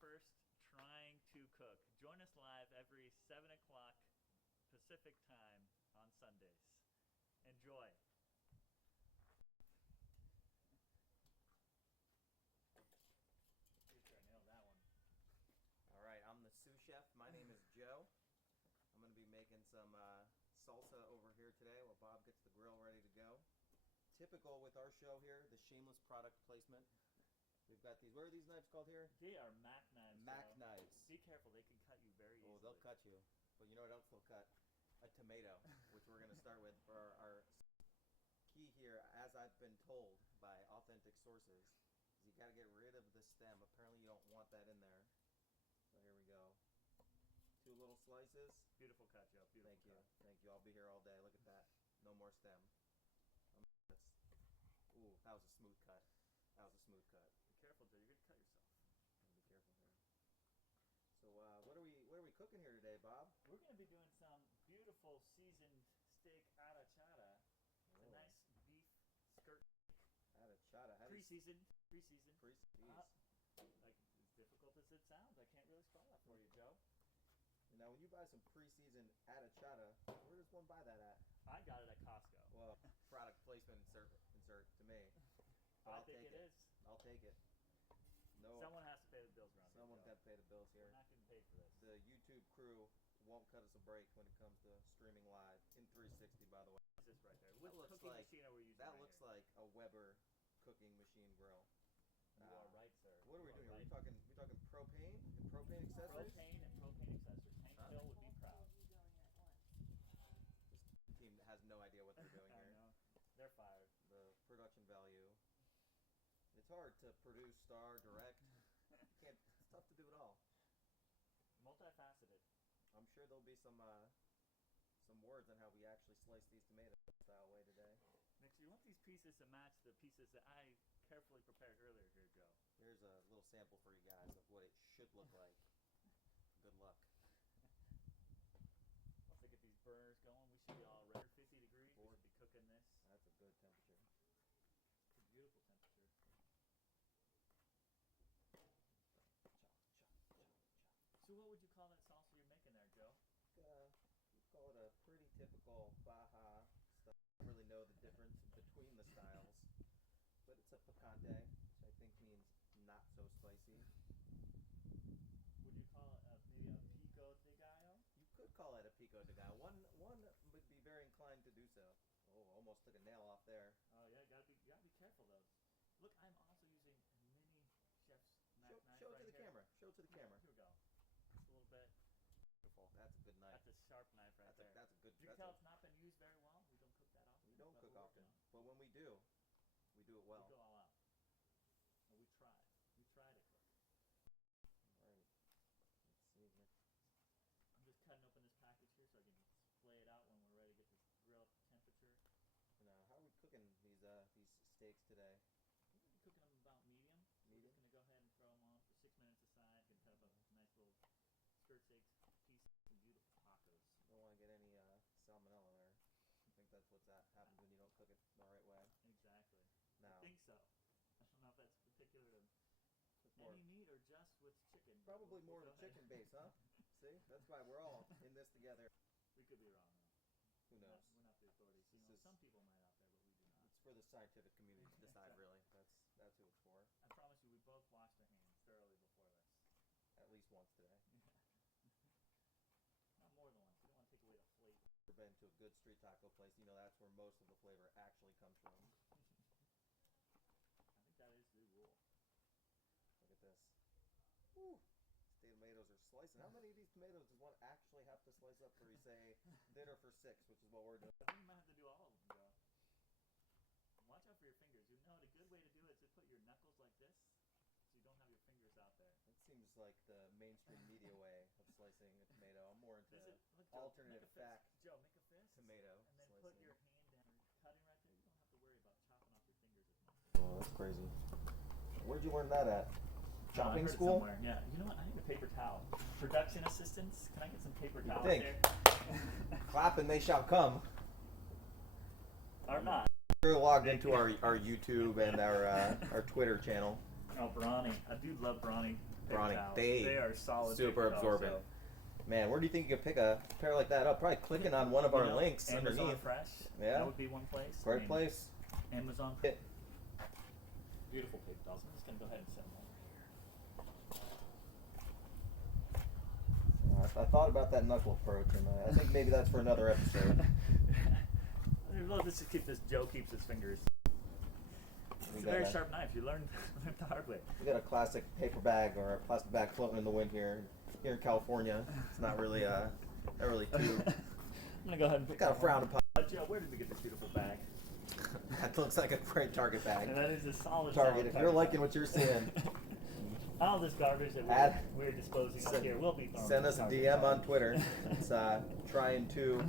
first Trying2 Cook. Join us live every 7 o'clock Pacific time on Sundays. Enjoy. Pretty sure I nailed that one. All right, I'm the sous chef. My name is Joe. I'm going to be making some salsa over here today while Bob gets the grill ready to go. Typical with our show here, the shameless product placement. We've got these, what are these knives called here? They are Mac knives. Mac Joe. knives. Be careful, they can cut you very easily. Oh, they'll cut you. But you know what else they'll cut? A tomato, which we're going to start with for our key here, as I've been told by authentic sources, is you got to get rid of the stem. Apparently you don't want that in there. So here we go. 2 little slices. Beautiful cut, Joe. Beautiful Thank you. cut. Thank you. I'll be here all day. Look at that. No more stem. Ooh, that was a smooth cut. That was a smooth cut. Be careful, Joe. You're gonna cut yourself. Be careful here. So what are we cooking here today, Bob? We're gonna be doing some beautiful seasoned steak arrachera. It's a nice beef skirt. Arrachera. Pre-seasoned. Like as difficult as it sounds, I can't really spell that for you, Joe. Now, when you buy some pre-seasoned arrachera, where does one buy that at? I got it at Costco. Well, product placement insert to me. I think it is. I'll take it. No. Someone has to pay the bills around here. Someone's got to pay the bills here. We're not getting paid for this. The YouTube crew won't cut us a break when it comes to streaming live in 360, by the way. What is this right there? Which cooking machine are we using? That looks like a Weber cooking machine grill. You are right, sir. What are we doing? Are we talking propane and propane accessories? Propane and propane accessories. Hank Hill would be proud. This team has no idea what they're doing I here. know. They're fired. The production value. It's hard to produce, star, direct. It's tough to do it all. Multifaceted. I'm sure there'll be some words on how we actually slice these tomatoes style way today. Make sure you want these pieces to match the pieces that I carefully prepared earlier here, Joe. Here's a little sample for you guys of what it should look like. Good luck. Once I get these burners going, we should be all ready. 50 degrees. We should be cooking this. That's a good temperature. It's a beautiful temperature. So what would you call that salsa you're making there, Joe? We call it a pretty typical Baja style. I don't really know the difference between the styles, but it's a picante, which I think means not so spicy. Would you call it maybe a pico de gallo? You could call it a pico de gallo. One would be very inclined to do so. Oh, almost took a nail off there. Oh yeah, gotta be careful though. Look, I'm also using a mini chef's knife Show it right to the here. camera. Show it to the camera. Here we go. Just a little bit. Beautiful. That's a good knife. That's a sharp knife right there. That's a good. You can tell it's not been used very well. We don't cook that often. We don't cook often, but when we do it well. We go all out. And we try. We try to cook. All right. Let's see here. I'm just cutting open this package here so I can splay it out when we're ready to get this grill up to temperature. Now, how are we cooking these steaks today? We're going to be cooking them about medium. So we're just going to go ahead and throw them on for 6 minutes aside. Going to cut up a nice little skirt steak piece. Some beautiful tacos. Don't want to get any salmonella there. I think that's what's happens when you don't cook it the right way. Exactly. Now, I think so. I don't know if that's particular to more, any meat or just with chicken. probably more of a chicken base, huh? See, that's why we're all in this together. We could be wrong though. Who knows? We're not the authorities. You know, some people might out there, but we do not. It's for the scientific community to decide, really. That's who it's for. I promise you, we both washed our hands thoroughly before this. At least once today. Not more than once. We don't want to take away the flavor. If you've been to a good street taco place, you know that's where most of the flavor actually comes from. I think that is the rule. Look at this. Woo! These tomatoes are slicing. How many of these tomatoes does one actually have to slice up for, you say, dinner for 6, which is what we're doing? I think you might have to do all of them, Joe. Watch out for your fingers. You know, the good way to do it is to put your knuckles like this, so you don't have your fingers out there. It seems like the mainstream media way of slicing a tomato. I'm more into Look, Joe, alternative make a fact fist. Joe, make a fist. tomato And then slicing. put your hand down. You're cutting right there. You don't have to worry about chopping off your fingers as much. Oh, that's crazy. Where'd you learn that at? I Chopping heard it school? somewhere. Yeah. You know what? I need a paper towel. Production assistants, can I get some paper towels think. here? Clap and they shall come. Or not. We're logged into our YouTube and our Twitter channel. Oh, Brawny. I do love Brawny. paper Brawny. towels. They are solid. super paper towels, absorbent. so. Man, where do you think you could pick a pair like that up? Probably clicking on one of our links Amazon underneath. Fresh. Yeah. That would be one place. Great place. Amazon. Yeah. Beautiful paper towels. I'm just gonna go ahead and set them over here. I thought about that knuckle approach, and I think maybe that's for another episode. Well, this just keeps Joe keeps his fingers. It's a very sharp knife. You learned the hard way. We got a classic paper bag or a plastic bag floating in the wind here in California. It's not really not really too. I'm gonna go ahead and pick. Got a frown upon. Joe, where did we get this beautiful bag? That looks like a great Target bag. And that is a solid Target. If you're liking what you're seeing, all this garbage that we're disposing of here will be thrown. Send us a DM on Twitter. It's trying to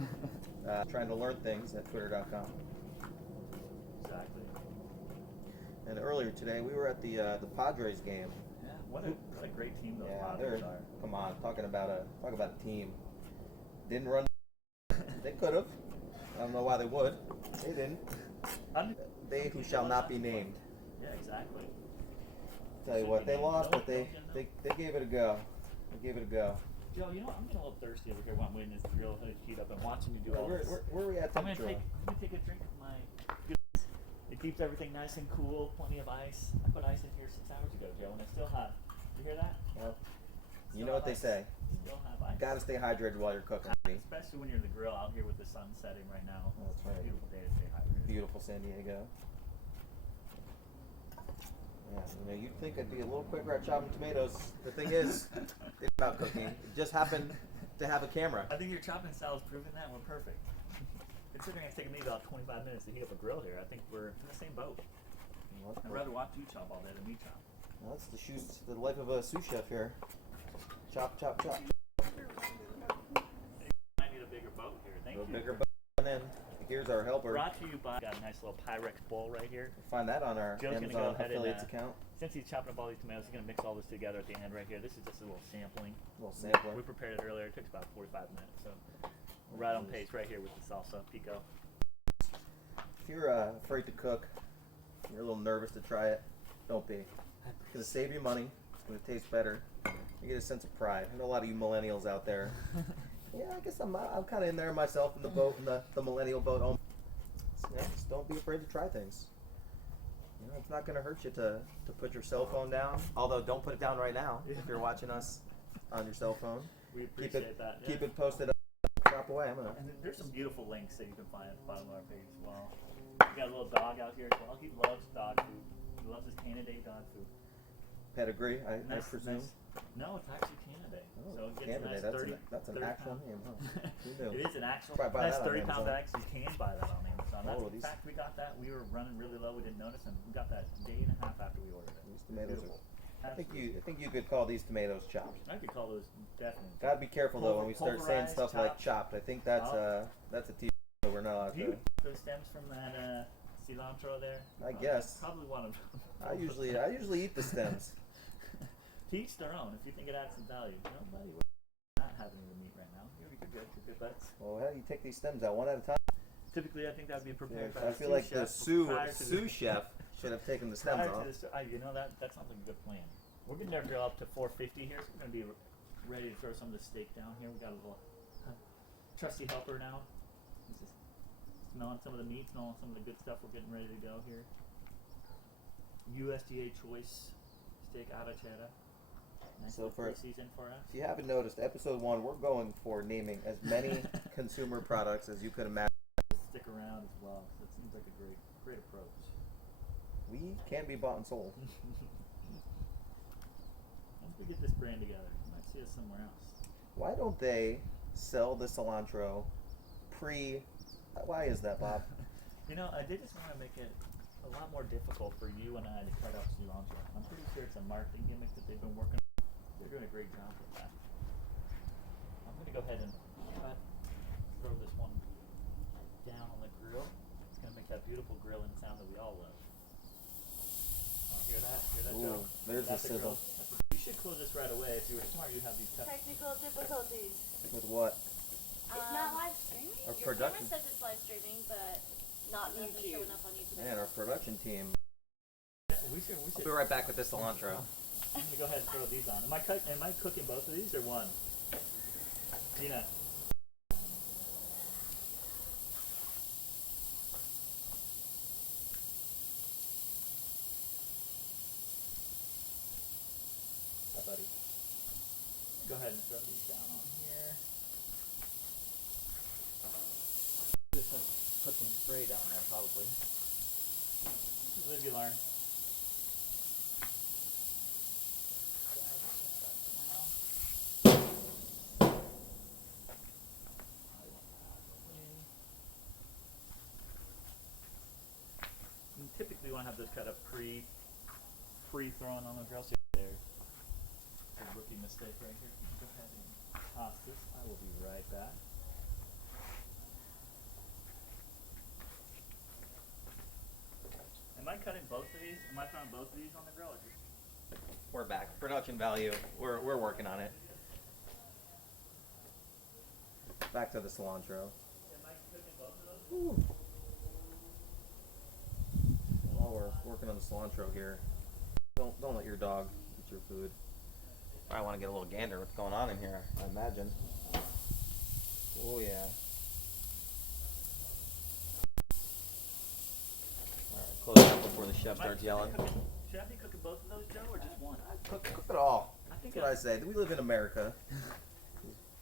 learn things at twitter.com. Exactly. And earlier today we were at the Padres game. Yeah, what a great team those Yeah, Padres are. come on, talk about a team. Didn't run. They could have. I don't know why they would. They didn't. They who shall not be named. Yeah, exactly. Tell you what, they lost, but they gave it a go. They gave it a go. Joe, you know, I'm getting a little thirsty over here while I'm waiting this grill to heat up and watching you do all this. Where are we at I'm gonna temperature? take a drink of my goodness. It keeps everything nice and cool, plenty of ice. I put ice in here 6 hours ago, Joe, and it's still hot. You hear that? Well, you know what they say. Still have ice. Gotta stay hydrated while you're cooking. Especially when you're in the grill out here with the sun setting right now. Oh, that's right. Beautiful day to stay hydrated. Beautiful San Diego. Yeah, you know, you'd think I'd be a little quicker at chopping tomatoes. The thing is, it's about cooking. It just happened to have a camera. I think your chopping style is proving that we're perfect. Considering it's taken me about 25 minutes to heat up a grill here, I think we're in the same boat. I'd rather watch you chop all day than me chop. Well, that's the life of a sous chef here. Chop, chop, chop. I need a bigger boat here. Thank you. A bigger boat, and then here's our helper. Brought to you by, got a nice little Pyrex bowl right here. You'll find that on our Joe's Amazon go affiliates and, account. Since he's chopping up all these tomatoes, he's going to mix all this together at the end right here. This is just a little sampling. A little sampler. We prepared it earlier. It took about 45 minutes. So we're right on pace right here with the salsa pico. If you're afraid to cook, you're a little nervous to try it, don't be. It's going to save you money. It's going to taste better. You get a sense of pride. I know a lot of you millennials out there. Yeah, I guess I'm kind of in there myself in the boat, in the millennial boat. Yeah, just don't be afraid to try things. You know, it's not going to hurt you to put your cell phone down. Although, don't put it down right now if you're watching us on your cell phone. We appreciate that. Keep it posted up. Drop away. And there's some beautiful links that you can find at the bottom of our page as well. We got a little dog out here as well. He loves dog food. He loves his Canada dog food. Pedigree, I presume. No, it's actually Canada. Oh, So it gets Canada, a nice that's an actual name, huh? Who knew? It is an actual Buy nice that on 30-pound Amazon. bag, so you can buy that on Amazon. That's, Oh, in fact, we got that. We were running really low. We didn't notice, and we got that a day and a half after we ordered it. These tomatoes Beautiful. I think you could call these tomatoes chopped. I could call those definitely. Gotta be careful though when we start saying Pulverized, stuff like chopped. I think that's a TV show we're not allowed Do you to. those stems from that cilantro there? I guess. Probably one of them. I usually eat the stems. To each their own. If you think it adds some value. Nobody would not having the meat right now. You're good. You're good, buds. Well, how do you take these stems out one at a time? Typically, I think that would be prepared by I the feel like the sous sous chef should have taken the stems off. You know that sounds like a good plan. We're getting our grill up to 450 here, so we're gonna be ready to throw some of the steak down here. We got a little trusty helper now. He's just smelling some of the meat, smelling some of the good stuff. We're getting ready to go here. USDA choice steak avocado. Nice So for season for us. If you haven't noticed, episode 1, we're going for naming as many consumer products as you could imagine. Stick around as well. So it seems like a great approach. We can be bought and sold. Once we get this brand together, you might see us somewhere else. Why don't they sell the cilantro why is that, Bob? You know, I did just want to make it a lot more difficult for you and I to cut up cilantro. I'm pretty sure it's a marketing gimmick that they've been working on. They're doing a great job with that. I'm going to go ahead and throw this one down on the grill. It's going to make that beautiful grilling sound that we all love. Oh, hear that? Hear that, Joe? There's the sizzle. You should close this right away. If you were smart, you'd have these cuts. Technical difficulties. With what? It's not live streaming? Our Your production. camera says it's live streaming, but not nothing showing up on YouTube. Man, our production team. Yeah, we should. I'll be right back with this cilantro. I'm gonna go ahead and throw these on. Am I cooking both of these or one? Gina. Hi, buddy. Go ahead and throw these down on here. Just put some spray down there, probably. Live you learn. And typically, you want to have this kind of pre-thrown on the grill. So there's a rookie mistake right here. Go ahead and toss this. I will be right back. Am I cutting both of these? Am I throwing both of these on the grill? Or just... We're back. Production value. We're working on it. Back to the cilantro. Am I cooking both of those? Ooh. While we're working on the cilantro here, don't let your dog eat your food. I want to get a little gander what's going on in here, I imagine. Oh yeah. Alright, close it up before the chef starts yelling. Should I be cooking both of those, Joe, or just one? Cook it all. I think That's what I say. We live in America.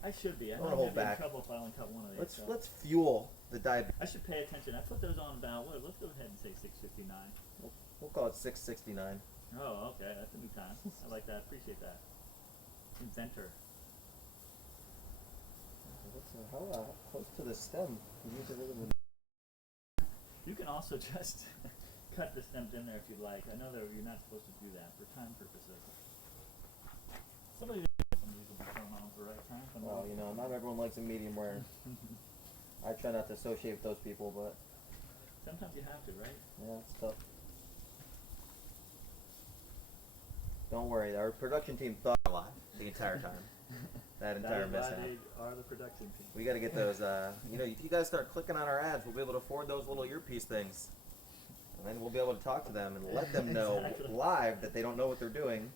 I should be. I Don't might hold be in back. trouble if I only cut one of these. Let's fuel the diabetes. I should pay attention. I put those on about what? Let's go ahead and say 6:59. We'll call it 669. Oh, okay. That's a new time. I like that. Appreciate that. Inventor. How close to the stem? You can also just cut the stems in there if you'd like. I know that you're not supposed to do that for time purposes. Some of these will be thrown on for the right time. Well, you know, not everyone likes a medium rare. I try not to associate with those people, but sometimes you have to, right? yeah, it's tough. Don't worry, our production team thought a lot the entire time. That entire mishap. They are the production team. We got to get those. You know, if you guys start clicking on our ads, we'll be able to afford those little earpiece things, and then we'll be able to talk to them and let them know Exactly. live that they don't know what they're doing.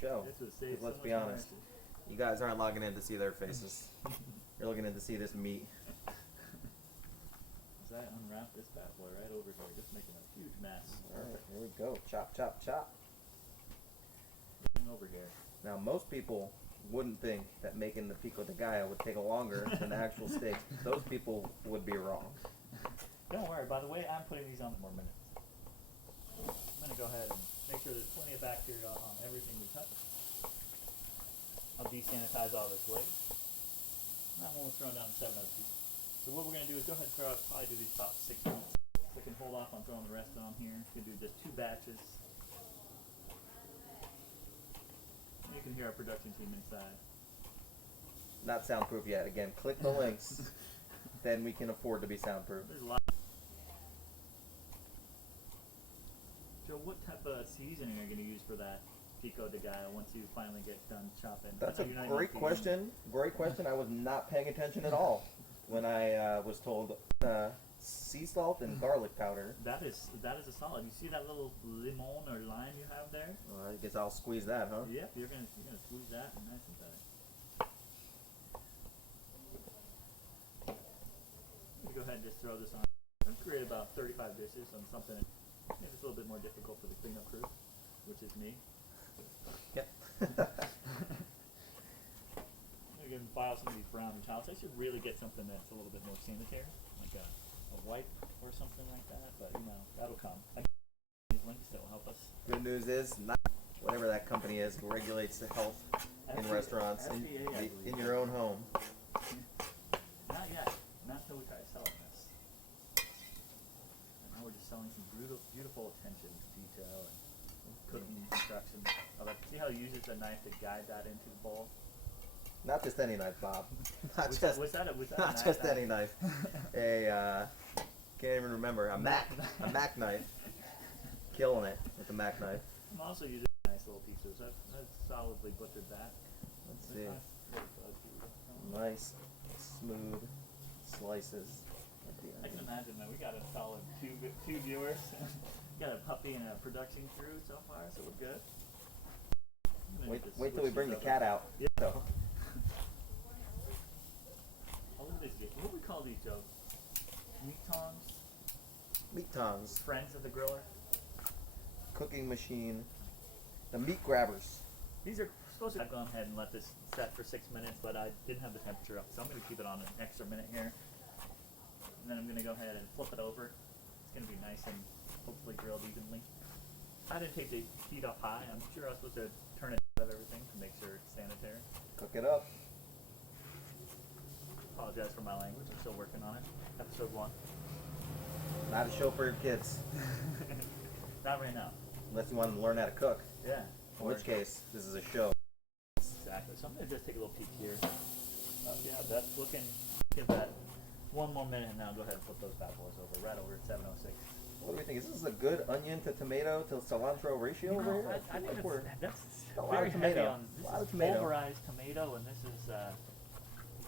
Show. This would save so Let's much be honest. energy. You guys aren't logging in to see their faces. You're looking in to see this meat. As I unwrap this bad boy right over here, just making a huge mess. All right, here we go. Chop, chop, chop. Over here. Now, most people wouldn't think that making the pico de gallo would take longer than the actual steak. Those people would be wrong. Don't worry. By the way, I'm putting these on more minutes. I'm going to go ahead and make sure there's plenty of bacteria on everything we touch. I'll desanitize all this waste. That one was thrown down 7 other people. So what we're going to do is go ahead and throw out, probably do these about 6 minutes. So I can hold off on throwing the rest on here. We can do just 2 batches. You can hear our production team inside. Not soundproof yet. Again, click the links. Then we can afford to be soundproof. There's a lot. Joe, what type of seasoning are you going to use for that pico de gallo once you finally get done chopping? That's I a know you're not great eating question. Great question. I was not paying attention at all when I was told sea salt and garlic powder. That is a solid. You see that little limon or lime you have there? Well, I guess I'll squeeze that, huh? Yep, you're gonna squeeze that and nice and better. I'm gonna go ahead and just throw this on. I've created about 35 dishes on something maybe it's a little bit more difficult for the cleanup crew, which is me. Yep. I'm gonna go and file some of these brown towels. I should really get something that's a little bit more sanitary, like a wipe or something like that, but you know, that'll come. These links that will help us. Good news is, not whatever that company is regulates the health in restaurants in your own home. Not yet. Not until we try selling this. And now we're just selling some beautiful attention to detail and cooking instructions. See how he uses the knife to guide that into the bowl? Not just any knife, Bob. Not Was just that a not knife just that- any knife. Can't even remember a Mac knife. Killing it with the Mac knife. I'm also using nice little pieces. I've solidly butchered that. Let's see. Nice, smooth slices. I can imagine that we got a solid two viewers. We got a puppy and a production crew so far, so we're good. Wait till we bring the cat out. Yeah. So, Oh, look at this. What do we call these, Joe? Meat tongs? meat tongs, Friends of the griller? cooking machine, the meat grabbers. These are supposed to. I've gone ahead and let this set for 6 minutes, but I didn't have the temperature up, so I'm going to keep it on an extra minute here. And then I'm going to go ahead and flip it over. It's going to be nice and hopefully grilled evenly. I didn't take the heat up high. I'm sure I was supposed to turn it out of everything to make sure it's sanitary. Cook it up. Apologize for my language. I'm still working on it. Episode 1. Not a show for your kids, Not right now. unless you want them to learn how to cook. Yeah. In which case, this is a show. Exactly. So I'm going to just take a little peek here. Yeah, that's looking. Give that one more minute, and now go ahead and flip those bad boys over. Right over at 7:06. What do we think? Is this a good onion to tomato to cilantro ratio over here? I think that's a lot very of heavy tomato. on. A This lot is of tomato. pulverized tomato, and this is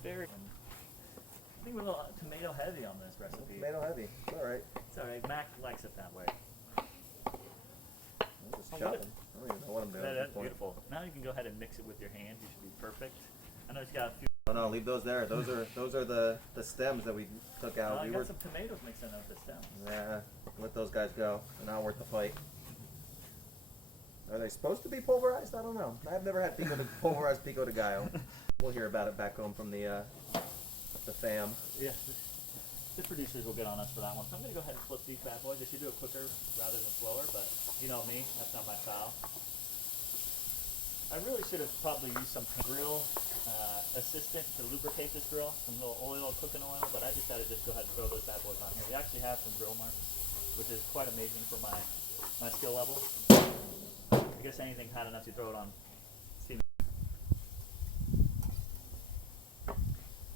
very. I think we're a little tomato heavy on this recipe. Tomato heavy. It's all right. It's alright. Mac likes it that way. I'm just Oh, chopping. look I don't even know what I'm doing. at That's this point. beautiful. Now you can go ahead and mix it with your hands. You should be perfect. I know it's got a few. Oh no, leave those there. Those are the stems that we took out. I We got were, some tomatoes mixed in with the stems. yeah, let those guys go. They're not worth the fight. Are they supposed to be pulverized? I don't know. I've never had pulverized pico de gallo. We'll hear about it back home from the fam. Yeah. The producers will get on us for that one. So I'm going to go ahead and flip these bad boys. They should do it quicker rather than slower, but you know me, that's not my style. I really should have probably used some grill assistant to lubricate this grill, some little oil, cooking oil, but I decided to just go ahead and throw those bad boys on here. We actually have some grill marks, which is quite amazing for my skill level. I guess anything hot enough to throw it on steam.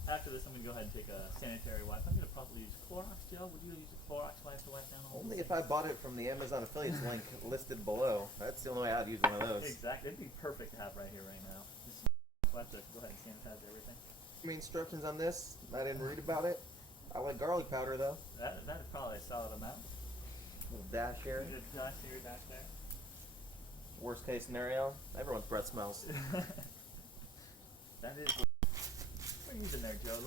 After this, I'm going to go ahead and take a sanitary wipe. I'm going to probably use Clorox gel. Would you use a Clorox wipe to wipe down all Only this? if I bought it from the Amazon affiliates link listed below. That's the only way I'd use one of those. Exactly. It'd be perfect to have right here, right now. Just wipe to go ahead and sanitize everything. Instructions on this. I didn't read about it. I like garlic powder though. That is probably a solid amount. Little dash here. Good dash here, dash there. Worst case scenario, everyone's breath smells. That is. What are you using there, Joe?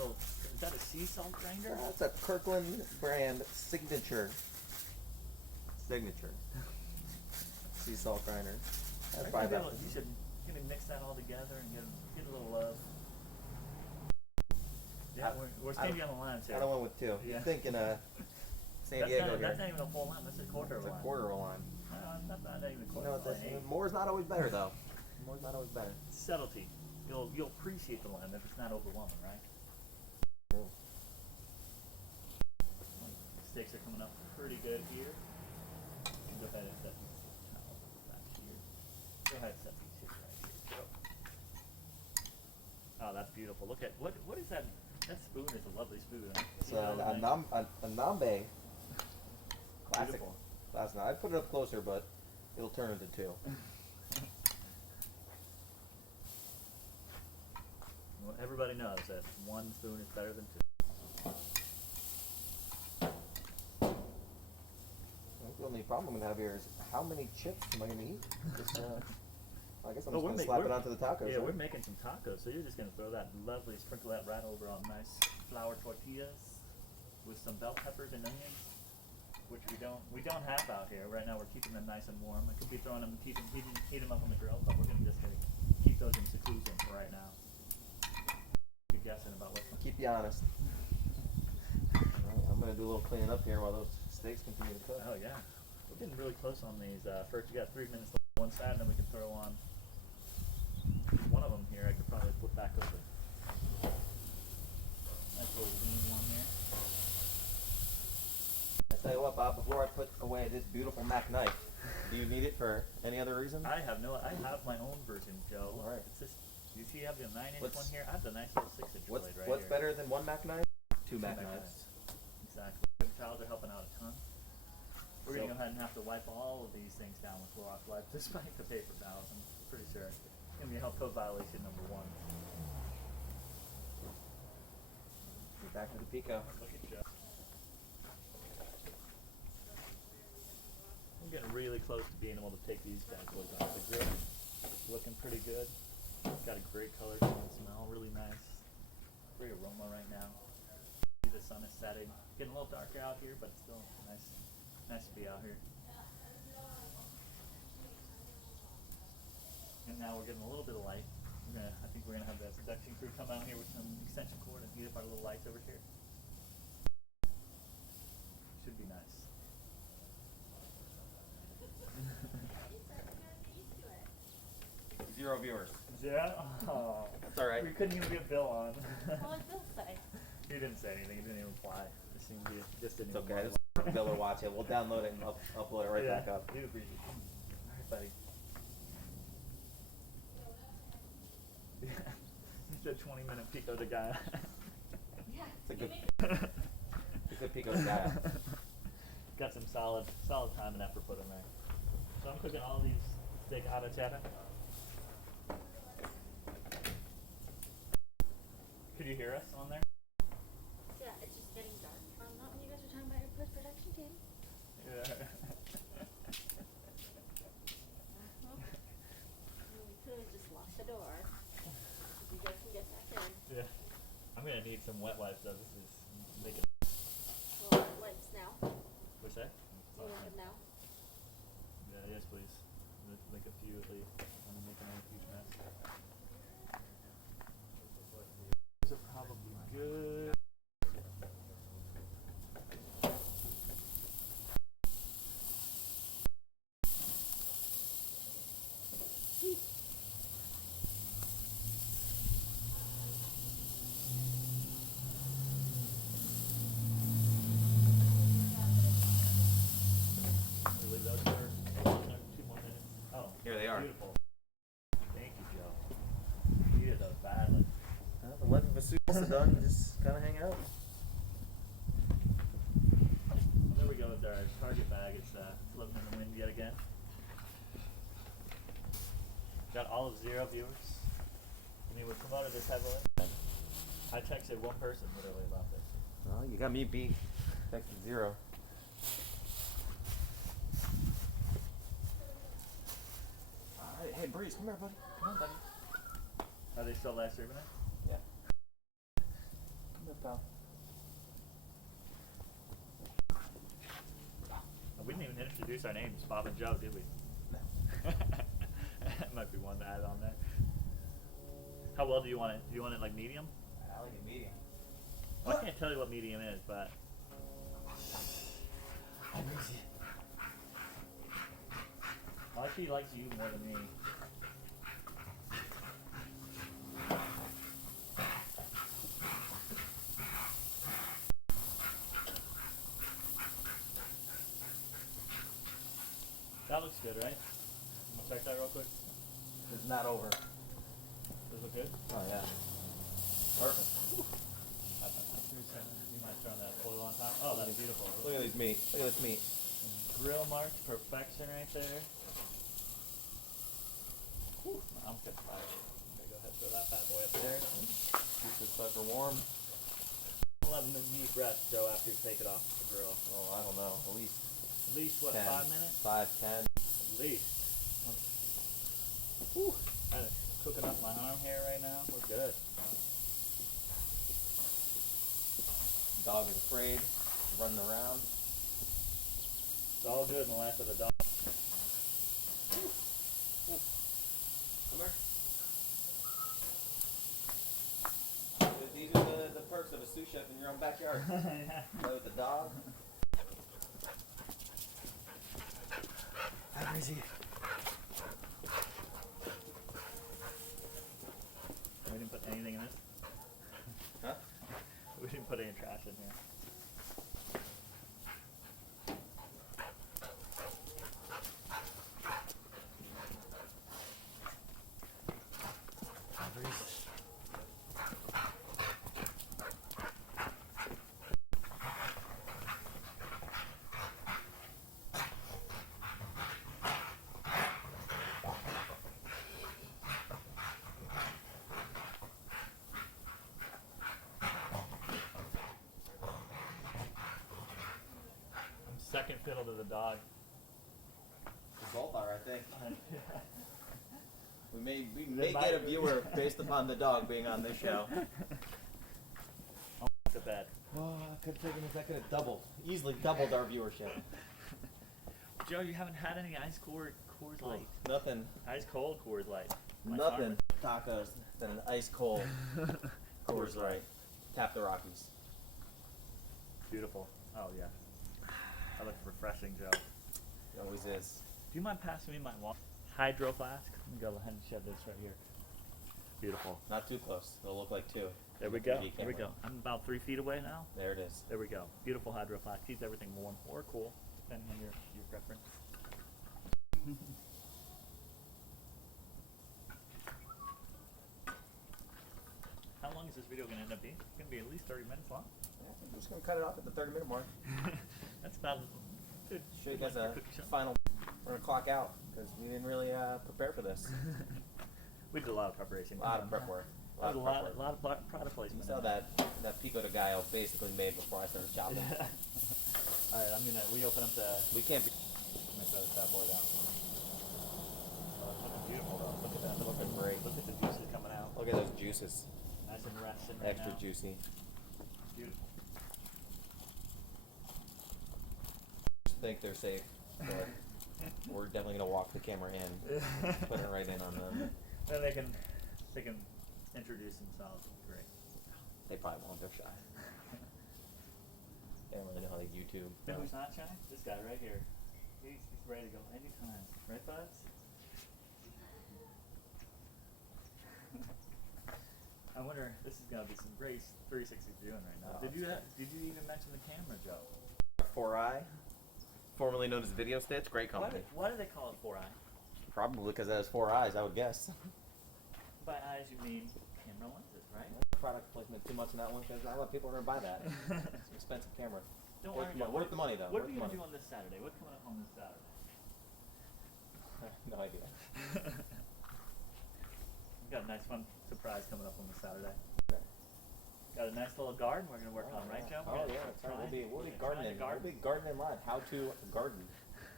Is that a sea salt grinder? That's a Kirkland brand signature. Sea salt grinder. That's probably about. You should mix that all together and get a little love. Yeah, we're stingy on the lines here. I don't went with two. Yeah. You're thinking San That's Diego not, here. that's not even a full line. That's a quarter of It's a a line. quarter of a line. No, not even a You quarter know of what a this? line. More's not always better though. More's not always better. Subtlety. You'll appreciate the line if it's not overwhelming, right? Cool. Steaks are coming up pretty good here. Go ahead and set these towels back here. Go ahead and set these here right here. Oh, that's beautiful. Look at what is that? That spoon is a lovely spoon. It's a nambe. Classic. Beautiful. Classic. I'd put it up closer, but it'll turn into two. Well, everybody knows that one spoon is better than two. The only problem I'm gonna have here is how many chips am I gonna eat? Just, I guess I'm Oh, just gonna slap it onto the tacos. Yeah, right? we're making some tacos, so you're just gonna throw that lovely, sprinkle that right over on nice flour tortillas with some bell peppers and onions, which we don't have out here right now. We're keeping them nice and warm. I could be throwing them, heat them up on the grill, but we're gonna keep those in seclusion for right now. You're guessing about what's. Keep you honest. Alright, I'm gonna do a little cleaning up here while those steaks continue to cook. Oh yeah, we're getting really close on these. First, you got 3 minutes left on one side, and then we can throw on one of them here. I could probably flip back over. Nice little lean one here. I tell you what, Bob. Before I put away this beautiful Mac knife, do you need it for any other reason? I have my own version, Joe. All right. It's this. You see, I have the 9-inch What's- one here. I have the nice little 6-inch blade right What's here. better than one Mac knife? Two Mac Mac knives. Exactly. Paper towels are helping out a ton. We're So- gonna go ahead and have to wipe all of these things down with Clorox wipes, despite the paper towels. I'm pretty sure it's gonna be a health code violation number 1. We're back to the pico. Look at Joe. I'm getting really close to being able to take these bad boys off the grill. looking pretty good. Got a great color to it, smell really nice. Great aroma right now. The sun is setting. Getting a little darker out here, but still nice. Nice to be out here. And now we're getting a little bit of light. I think we're gonna have the production crew come out here with some extension cord and heat up our little lights over here. Should be nice. Zero viewers. Yeah? Oh. That's alright. We couldn't even get Bill on. What did Bill say? He didn't say anything. He didn't even reply. It seemed he just didn't It's even okay. want to Bill will watch it. We'll download it and upload it right yeah, back up. He'd appreciate it. Alright, buddy. He's a 20-minute pico de guy. Yeah. It's a good, it's a good pico de gallo. Got some solid time and effort put in there. So I'm cooking all these steak arrachera. Could you hear us on there? Yeah, it's just getting dark. Not when you guys are talking about your post-production team. Yeah. We could have just locked the door. You guys can get back in. Yeah. I'm gonna need some wet wipes though. This is making. Well, lights now. What's that? Do you want them now? Yeah, yes, please. Make a few at least. I'm making a huge mess. These are probably good. Leave those for 2 more minutes. Oh, Here they are. beautiful. Thank you, Joe. You did those badly. The life of a soup is done. You just kind of hang out. There we go with our target bag. It's floating in the wind yet again. Got all of 0 viewers. I mean, we promoted this heavily. I texted one person literally about this. Well, you got me beat. Texted 0. Alright, hey Breeze, come here, buddy. Come on, buddy. Are they still live streaming it? Yeah. Come here, pal. We didn't even introduce our names, Bob and Joe, did we? That might be one to add on there. How well do you want it? Do you want it like medium? I like it medium. Well, I can't tell you what medium is, but well, actually, he likes you more than me. That looks good, right? I'm gonna check that real quick. It's not over. Does it look good? Oh, yeah. Perfect. You might turn that oil on top. Oh, that's beautiful. Look at this meat. Look at this meat. Grill marks, perfection right there. Whew, I'm good fire. Okay, go ahead, throw that bad boy up there. Keep this sucker warm. Let the meat rest, Joe, after you take it off the grill. Oh, I don't know. At least, what, 10. 5 minutes? 5, 10. At least. Whew. Kind of cooking up my arm hair right now. We're good. Dog is afraid. Running around. It's all good in the life of the dog. Come here. These are the perks of a sous chef in your own backyard. Play with the dog. How crazy. We didn't put anything in this. Huh? We didn't put any trash in here. Second fiddle to the dog. We both are, I think. We may get a viewer based upon the dog being on this show. I'll to bed. Oh, that could have easily doubled our viewership. Joe, you haven't had any ice Coors Light. Nothing. Ice cold Coors Light. Nothing. Tacos than an ice cold Coors Light. Tap the Rockies. Beautiful. Oh yeah. That looks refreshing, Joe. It always is. Do you mind passing me my hydro flask? Let me go ahead and shove this right here. Beautiful. Not too close. It'll look like two. There we go. 3D There we camera. go. I'm about 3 feet away now. There it is. There we go. Beautiful hydro flask. Keeps everything warm or cool, depending on your preference. How long is this video going to end up being? It's going to be at least 30 minutes long. Yeah, I'm just going to cut it off at the 30-minute mark. That's about good. Show you Good guys length a for cookie show. final. We're going to clock out because we didn't really prepare for this. We did a lot of preparation. A lot of prep work. There's a lot of product placement. You saw that pico de gallo basically made before I started chopping. All right, I'm gonna reopen up the. We can't be. Let me throw this bad boy down. Oh, it's looking beautiful though. Look at that. Looking great. Look at the juices coming out. Look at those juices. Nice and resting right Extra now. juicy. Beautiful. Think they're safe, but we're definitely gonna walk the camera in, put it right in on them. Then they can introduce themselves. Great. They probably won't. They're shy. They don't really know how to YouTube. You know who's not shy? This guy right here. He's ready to go anytime. Right, buds? I wonder. This is gonna be some great 360 doing right now. Oh, Did you even mention the camera, Joe? 4i, formerly known as Video Stitch, great company. Why do they call it 4i? Probably because it has 4 eyes, I would guess. By eyes you mean camera lenses, right? Product placement too much in that one because not a lot of people are gonna buy that. It's an expensive camera. Don't Worth worry. the- worth the money, though. What Worth are you the gonna money. do on this Saturday? What's coming up on this Saturday? No idea. We've got a nice fun surprise coming up on this Saturday. Got a nice little garden we're gonna work on, right, Joe? Oh yeah, that's right. We'll be gardening. We'll be gardening live. How to garden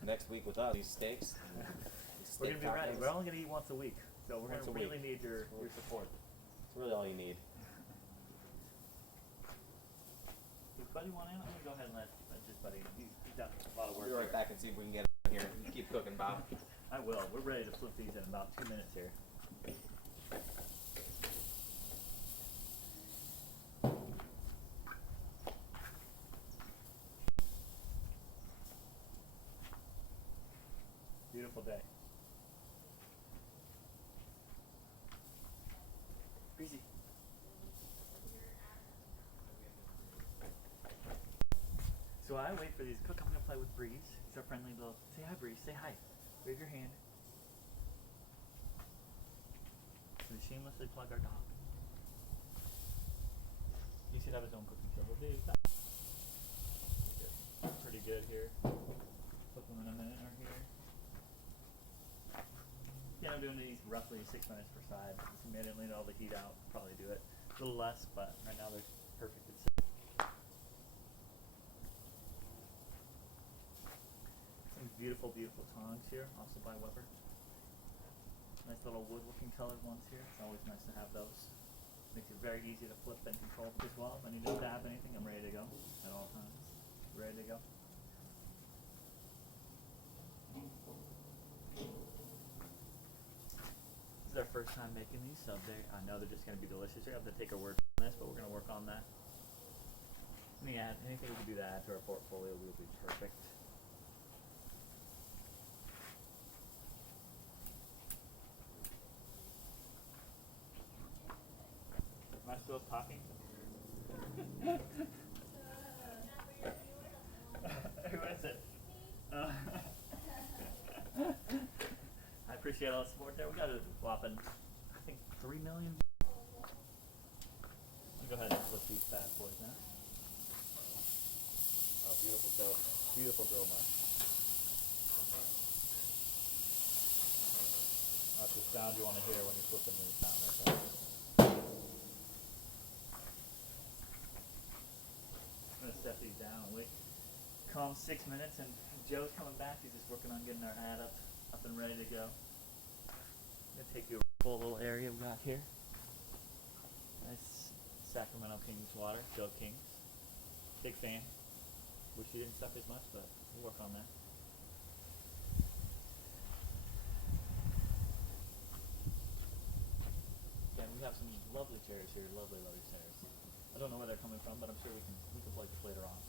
next week with us. These steaks. We're gonna be ready. We're only gonna eat once a week, so we're Once gonna a really week. need your support. It's really all you need. Does Buddy want in? I'm gonna go ahead and let just Buddy. He's got a lot of work. We'll be right here. back and see if we can get it here. You keep cooking, Bob. I will. We're ready to flip these in about 2 minutes here. Beautiful day. Breezy. So I wait for these to cook. I'm gonna play with Breeze. He's our friendly little. Say hi, Breeze. Say hi. Wave your hand. We shamelessly plug our dog. He should have his own cooking show. We'll do that. Pretty good here. Flip them in a minute or here. Yeah, I'm doing these roughly 6 minutes per side. Just immediately let all the heat out. Probably do it a little less, but right now they're perfect. Some beautiful, beautiful tongs here, also by Weber. Nice little wood-looking colored ones here. It's always nice to have those. Makes it very easy to flip and control as well. If I need to stab anything, I'm ready to go at all times. Ready to go. This is our first time making these, so I know they're just going to be delicious. We have to take our word on this, but we're going to work on that. Anything we can do to add to our portfolio will be perfect. Am I still talking? Who is it? I appreciate all the support there. We got a whopping, I think, 3 million. I'll go ahead and flip these bad boys now. Oh, beautiful dough. Beautiful grill mark. That's the sound you want to hear when you're flipping these down like that. I'm going to step these down and wait. Calm 6 minutes, and Joe's coming back. He's just working on getting our ad up and ready to go. gonna take you over a full little area we got here. Nice Sacramento Kings water, Joe Kings. Big fan. Wish you didn't suck as much, but we'll work on that. Again, we have some lovely chairs here, lovely chairs. I don't know where they're coming from, but I'm sure we can plug this later on.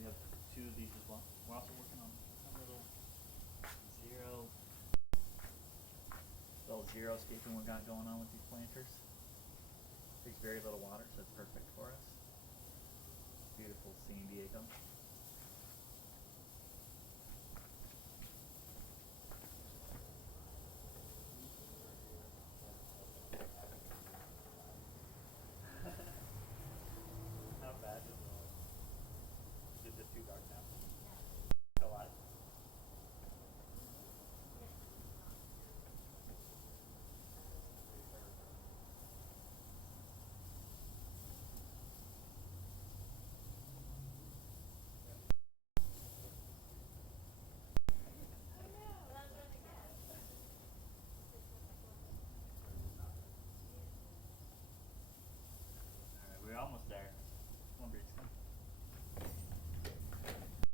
We have 2 of these as well. We're also working on a little xeriscaping we got going on with these planters. Takes very little water, so it's perfect for us. Beautiful San Diego.